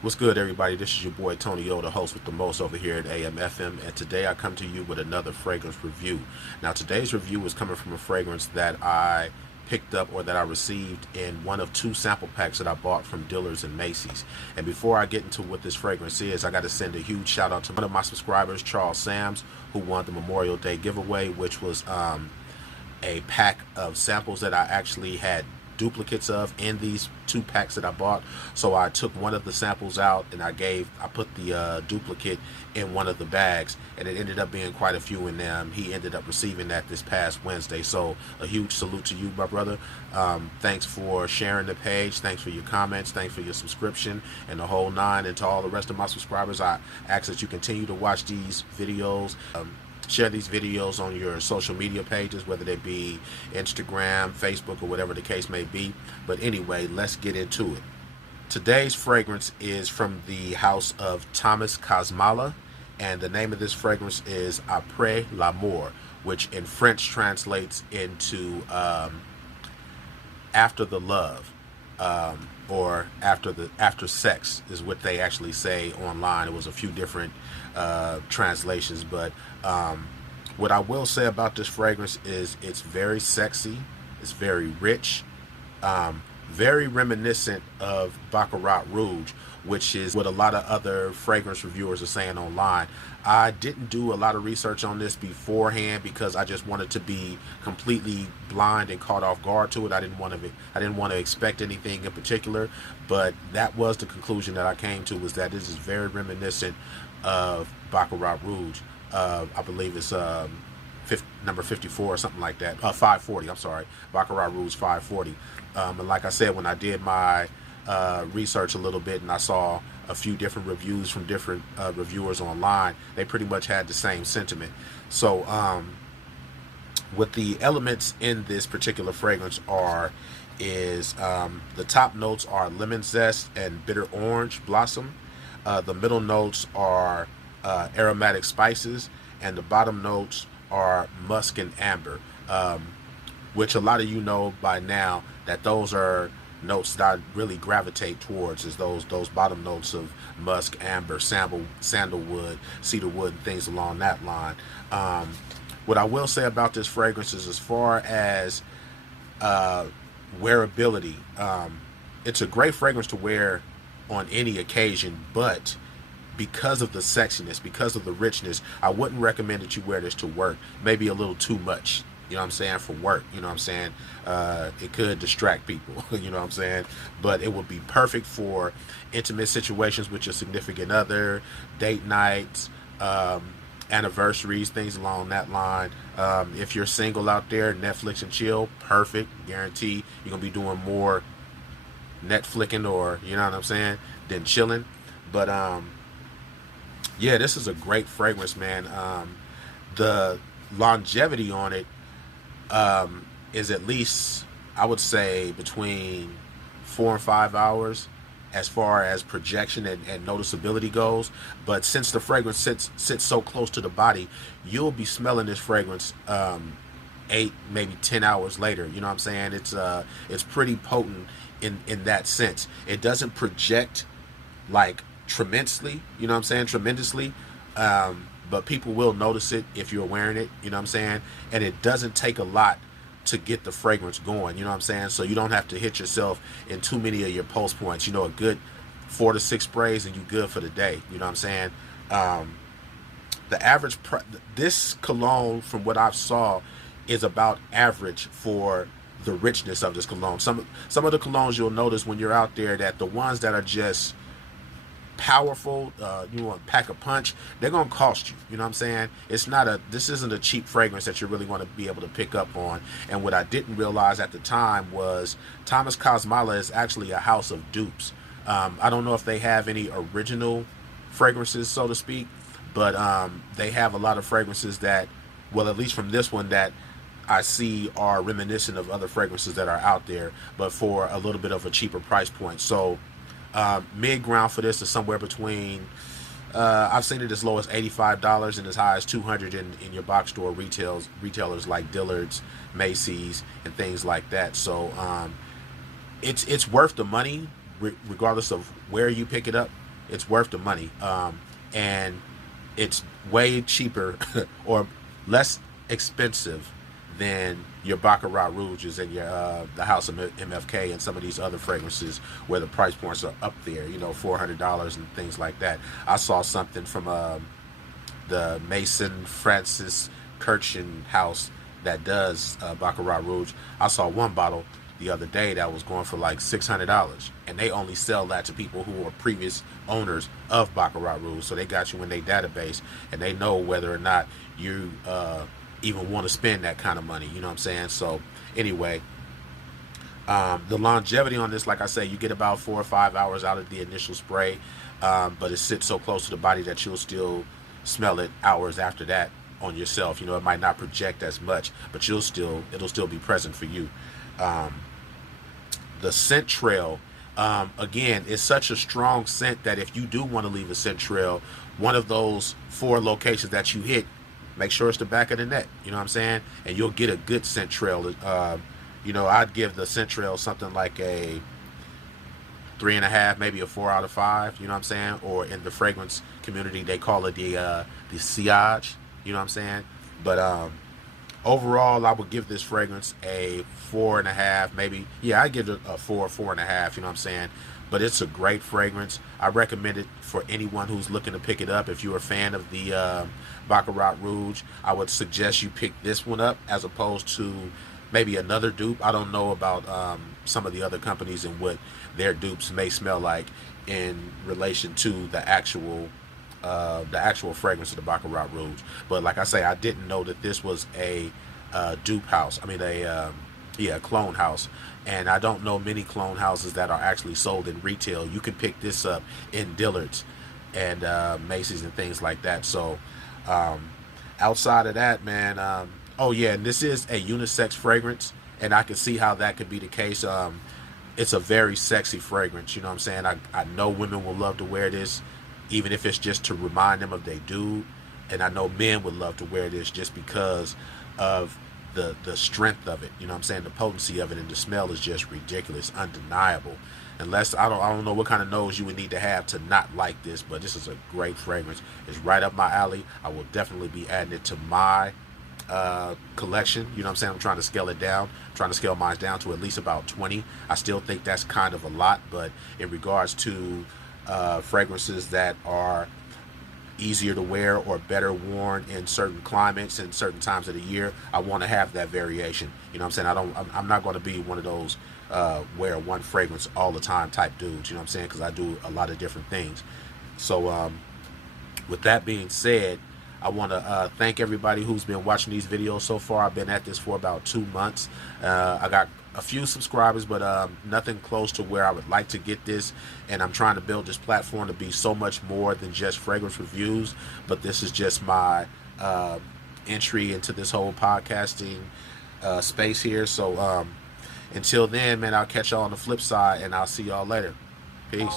What's good, everybody? This is your boy Tony O, the host with the most over here at AM/FM, and today I come to you with another fragrance review. Now, today's review is coming from a fragrance that I picked up, or that I received in one of two sample packs that I bought from Dillard's and Macy's. And before I get into what this fragrance is, I got to send a huge shout out to one of my subscribers, Charles Sams, who won the Memorial Day giveaway, which was a pack of samples that I actually had duplicates of in these two packs that I bought. So I took one of the samples out and I put the duplicate in one of the bags, and it ended up being quite a few in them. He ended up receiving that this past Wednesday. So a huge salute to you, my brother. Thanks for sharing the page, thanks for your comments, thanks for your subscription and the whole nine. And to all the rest of my subscribers, I ask that you continue to watch these videos. Share these videos on your social media pages, whether they be Instagram, Facebook, or whatever the case may be. But anyway, let's get into it. Today's fragrance is from the house of Thomas Kosmala, and the name of this fragrance is Après l'amour, which in French translates into after the love, or after sex is what they actually say online. It was a few different translations, but what I will say about this fragrance is it's very sexy, it's very rich, very reminiscent of Baccarat Rouge, which is what a lot of other fragrance reviewers are saying online. I didn't do a lot of research on this beforehand because I just wanted to be completely blind and caught off guard to it. I didn't want to expect anything in particular, but that was the conclusion that I came to, was that this is very reminiscent of Baccarat Rouge. I believe it's number 54 or something like that. 540, I'm sorry. Baccarat Rouge 540. And like I said, when I did my research a little bit and I saw a few different reviews from different reviewers online, they pretty much had the same sentiment. So what the elements in this particular fragrance is the top notes are lemon zest and bitter orange blossom. The middle notes are aromatic spices, and the bottom notes are musk and amber, which a lot of you know by now that those are notes that I really gravitate towards, is those bottom notes of musk, amber, sandalwood, cedarwood, and things along that line. What I will say about this fragrance is, as far as wearability, it's a great fragrance to wear on any occasion, but because of the sexiness, because of the richness, I wouldn't recommend that you wear this to work. Maybe a little too much, you know what I'm saying, for work, you know what I'm saying. It could distract people, you know what I'm saying, but it would be perfect for intimate situations with your significant other, date nights, anniversaries, things along that line. If you're single out there, Netflix and chill, perfect. Guarantee you're gonna be doing more Netflixing, or you know what I'm saying, than chilling. But yeah, this is a great fragrance, man. The longevity on it is at least, I would say, between 4 and 5 hours as far as projection and noticeability goes. But since the fragrance sits so close to the body, you'll be smelling this fragrance 8, maybe 10 hours later. You know what I'm saying? It's pretty potent in that sense. It doesn't project like tremendously, you know what I'm saying, tremendously, but people will notice it if you're wearing it, you know what I'm saying. And it doesn't take a lot to get the fragrance going, you know what I'm saying. So you don't have to hit yourself in too many of your pulse points. You know, a good 4 to 6 sprays and you're good for the day, you know what I'm saying. The average this cologne, from what I've saw, is about average for the richness of this cologne. Some of the colognes, you'll notice when you're out there, that the ones that are just powerful, you want to pack a punch, they're gonna cost you, you know what I'm saying. This isn't a cheap fragrance that you're really going to be able to pick up on. And what I didn't realize at the time was Thomas Kosmala is actually a house of dupes. I don't know if they have any original fragrances, so to speak, but they have a lot of fragrances that well, at least from this one that I see are reminiscent of other fragrances that are out there, but for a little bit of a cheaper price point. So mid ground for this is somewhere between I've seen it as low as $85 and as high as $200 in your box store retailers like Dillard's, Macy's, and things like that. So it's worth the money regardless of where you pick it up. It's worth the money, and it's way cheaper or less expensive than your Baccarat Rouges and your the House of MFK and some of these other fragrances where the price points are up there, $400 and things like that. I saw something from the Mason Francis Kirchen house that does Baccarat Rouge. I saw one bottle the other day that was going for like $600, and they only sell that to people who are previous owners of Baccarat Rouge. So they got you in their database, and they know whether or not you even want to spend that kind of money. You know what I'm saying? So anyway, the longevity on this, like I say, you get about 4 or 5 hours out of the initial spray, but it sits so close to the body that you'll still smell it hours after that on yourself. It might not project as much, but it'll still be present for you. The scent trail, again, is such a strong scent that if you do want to leave a scent trail, one of those 4 locations that you hit, make sure it's the back of the neck. You know what I'm saying? And you'll get a good scent trail. I'd give the scent trail something like a 3.5, maybe a 4 out of 5. You know what I'm saying? Or in the fragrance community, they call it the sillage. You know what I'm saying? But overall, I would give this fragrance a 4.5, maybe. Yeah, I give it a 4.5. You know what I'm saying? But it's a great fragrance. I recommend it for anyone who's looking to pick it up. If you're a fan of the Baccarat Rouge, I would suggest you pick this one up as opposed to maybe another dupe. I don't know about some of the other companies and what their dupes may smell like in relation to the actual fragrance of the Baccarat Rouge. But like I say, I didn't know that this was a dupe house. I mean, a clone house. And I don't know many clone houses that are actually sold in retail. You can pick this up in Dillard's and Macy's and things like that. So outside of that, man, oh yeah, and this is a unisex fragrance, and I can see how that could be the case. It's a very sexy fragrance, you know what I'm saying? I know women will love to wear this, even if it's just to remind them of their dude. And I know men would love to wear this just because of the strength of it. You know what I'm saying? The potency of it, and the smell is just ridiculous, undeniable. Unless I don't know what kind of nose you would need to have to not like this, but this is a great fragrance. It's right up my alley. I will definitely be adding it to my collection. You know what I'm saying? I'm trying to scale it down. I'm trying to scale mine down to at least about 20. I still think that's kind of a lot, but in regards to fragrances that are easier to wear or better worn in certain climates and certain times of the year, I want to have that variation. You know what I'm saying? I'm not going to be one of those wear one fragrance all the time type dudes. You know what I'm saying? Because I do a lot of different things. So with that being said, I want to thank everybody who's been watching these videos so far. I've been at this for about 2 months. I got a few subscribers, but nothing close to where I would like to get this. And I'm trying to build this platform to be so much more than just fragrance reviews. But this is just my entry into this whole podcasting space here. So until then, man, I'll catch y'all on the flip side, and I'll see y'all later. Peace.